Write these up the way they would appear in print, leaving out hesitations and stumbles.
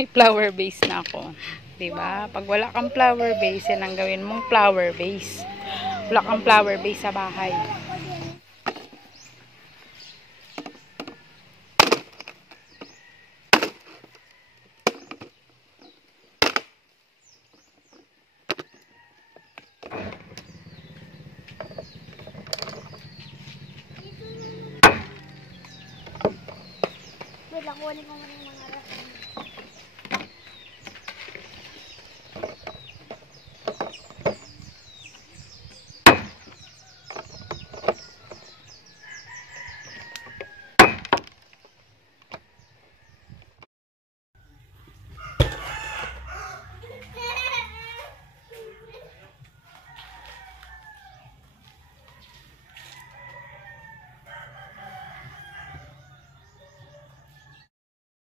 May flower base na ako. Diba? Pag wala kang flower base, yan ang gawin mong flower base. Wala kang flower base sa bahay. Wait lang, kunin ko muna yung mga rason.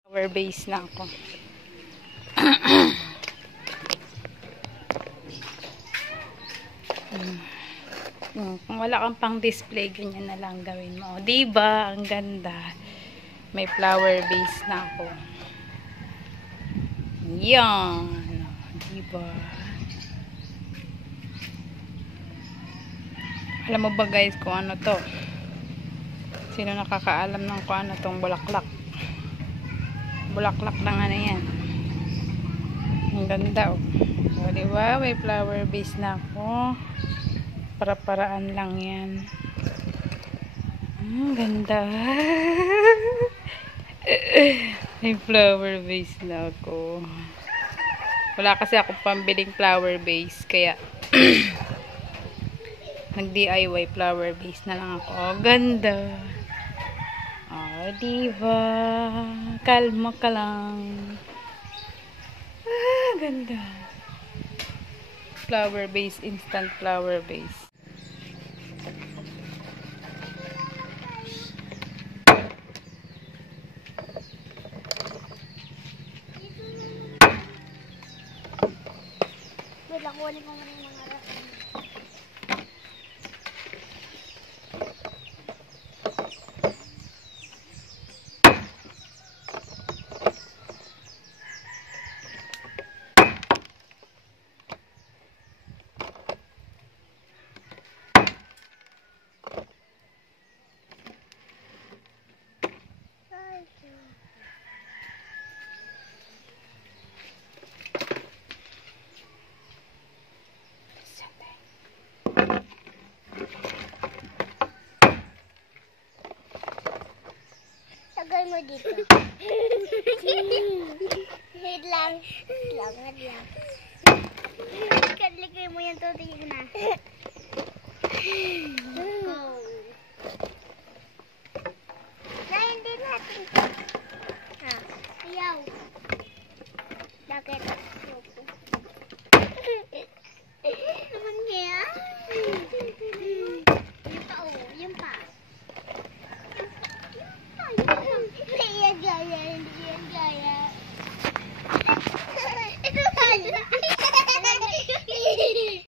Flower base na ako. Kung wala kang pang display, ganyan na lang gawin mo. Diba? Ang ganda. May flower base na ako. Yan. Diba? Alam mo ba guys kung ano to? Sino nakakaalam ng kung ano tong bulaklak? Bulaklak ng ano yan. Ang ganda oh. O diba? May flower base na ako. Para-paraan lang yan. Ang ganda. May flower base na ako. Wala kasi ako pambiling flower base. Kaya nag-DIY flower base na lang ako. Oh, ganda. Oh, diba? Kalma ka lang. Ah, ganda. Flower base, instant flower base. Wait lang, kunin ko muna yung mga rason. Tagay mo dito. Wait lang. Wait lang. Kadligay mo yan, tutigil na. Go. Nahin din natin. Ha, ayaw. Bakit?